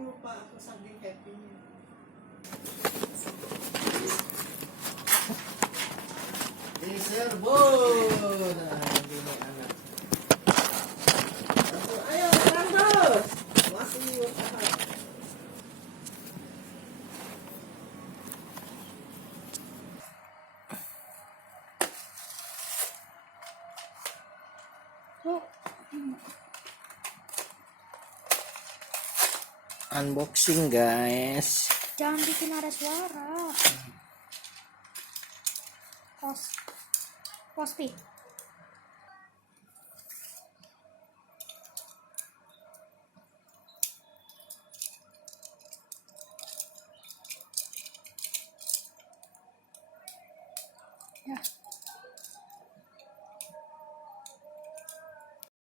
lupa, aku saking happy-nya. Diserbun. Nah, ini anak. Ayo, terus. Masih usaha. Unboxing guys. Jangan bikin ada suara. Post.